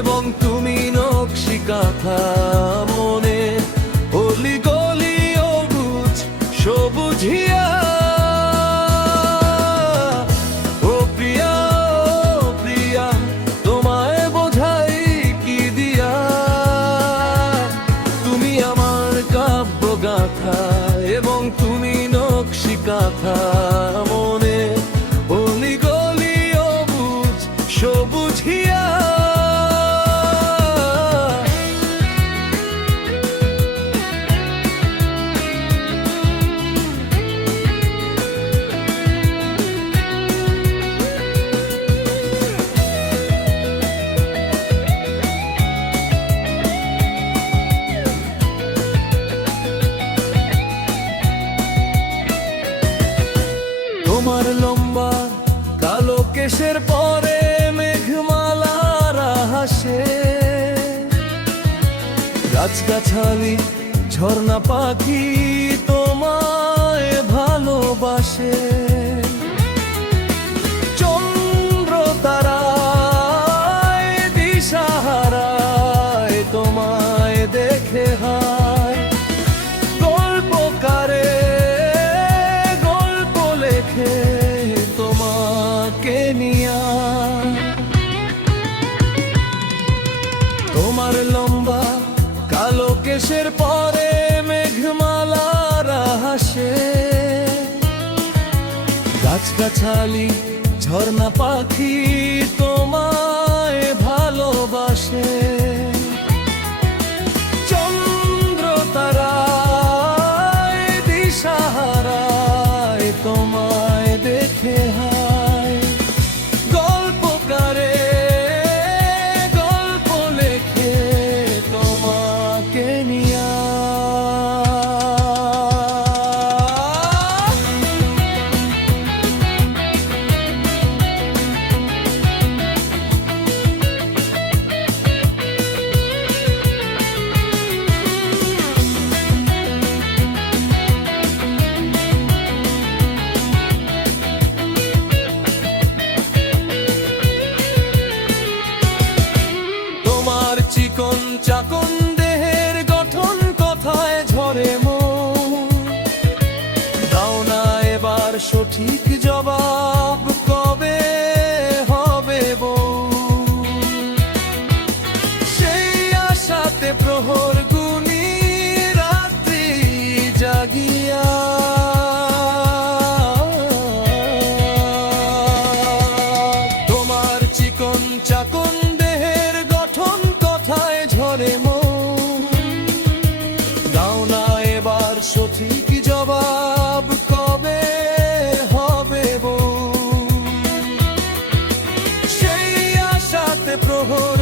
এবং তুমি নকশি কাঁথা মনে অলি গলি অবুঝ সবুঝিয়া। ও প্রিয়া, ও প্রিয়া, তোমায় বোঝাই কি দিয়া। তুমি আমার কাব্য গাথা এবং তুমি নকশি কাঁথা মনে অলি গলি অবুঝ সবুঝিয়া। তোমার লম্বা কালো কেশের পরে মেঘমালার হাসে, গাছগাছালি ঝর্ণা পাখি তোমায় ভালোবাসে। চন্দ্র তারায় দিশাহারায় তোমায় দেখে হায়। গল্পকারে গল্প লেখে তোমাকে নিয়া। তোমার লম্বা কালো কেশের পরে মেঘমালার হাসে, গাছগাছালি ঝর্ণা পাখি তোমায় ভালোবাসে। চন্দ্র তারায় দিশাহারায় তোমায় দেখে হায়। গল্পকারে গল্প লেখে তোমাকে নিয়া। চিকন চাকন দেহের গঠন কথায় ঝরে মন। দাও না এবার সঠিক জবাব, কবে হবে বউ। সেই আশাতে প্রহর গুনি রাত্রি জাগিয়া। তোমার চিকন চাকন দেহের গঠন ঝরে মন। দাও না এবার সঠিক জবাব, কবে হবে বউ। সেই আশাতে প্রহর